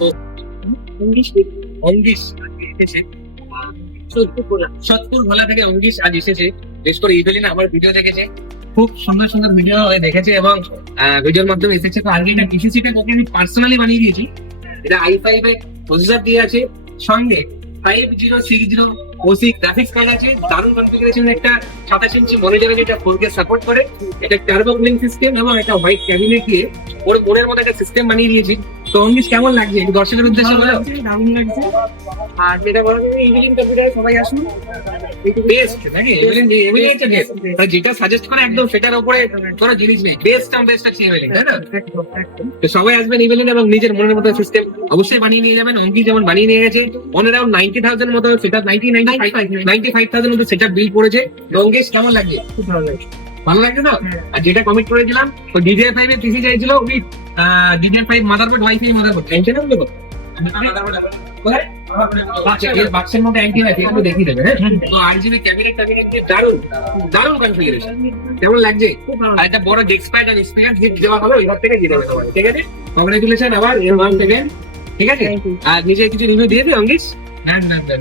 তো অঙ্গিস? অঙ্গিস। এসেছে। সতপুর ভোলা থেকে অঙ্গিস আজ এসেছে। বেশ করে ইভেলিনা আমার ভিডিও দেখেছে। খুব সুন্দর সুন্দর ভিডিও দেখেছে এবং ভিডিওর মাধ্যমে এসেছে। তো আগে এটা ওকে আমি পার্সোনালি বানিয়ে দিয়েছি। এটা আই ফাইভ এ প্রসেসর দিয়ে আছে। সঙ্গে five zero six zero OC graphics card আছে। দারুণ কনফিগারেশন একটা সাতাশ ইঞ্চি মনিটরে যেটা ফোর কে সাপোর্ট করে। এটা টার্বো কুলিং সিস্টেম এবং একটা হোয়াইট ক্যাবিনেট দিয়ে ওর বোনের মধ্যে একটা সিস্টেম বানিয়ে দিয়েছি। তো কেমন লাগছে? একটু দর্শকের উদ্দেশ্যে বলো। দারুণ লাগছে। আর যেটা বলা ইভিনিং কম্পিউটারে সবাই আসুন। বেস্ট নাকি? হচ্ছে বেস্ট যেটা সাজেস্ট করে একদম সেটার উপরে কোনো জিনিস নেই। বেস্ট বেস্ট আছে তাই না? তো সবাই আসবেন ইভেলিন এবং নিজের মনের মতো সিস্টেম অবশ্যই বানিয়ে নিয়ে যাবেন। অঙ্কি যেমন বানিয়ে নিয়ে গেছে অন অ্যারাউন্ড নাইনটি থাউজেন্ড মতো সেটা নাইনটি নাইনটি ফাইভ থাউজেন্ড মতো সেটা বিল করেছে রঙ্গেশ কেমন লাগছে? খুব ভালো লাগছে। ভালো লাগছে তো? আর যেটা কমিট করেছিলাম তো ডিডিআর ফাইভ এর পিসি চাইছিল with DDR five motherboard wifi motherboard হবে তো বাক্সের মধ্যে। অ্যান্টি ওয়াইফাই এগুলো দেখিয়ে দেবে হ্যাঁ? তো আর ক্যাবিনেট ক্যাবিনেট দিয়ে দারুণ দারুণ কনফিগারেশন কেমন লাগছে? আর একটা বড় ডেস্ক প্যাড আর স্পিকার দেওয়া হবে ওইভাবে থেকে দিয়ে দেবে ঠিক আছে? কংগ্রেচুলেশন আবার এর ওয়ান সেকেন্ড ঠিক আছে? আর নিজে কিছু রিভিউ দিয়ে দিই অঙ্গিস না না না।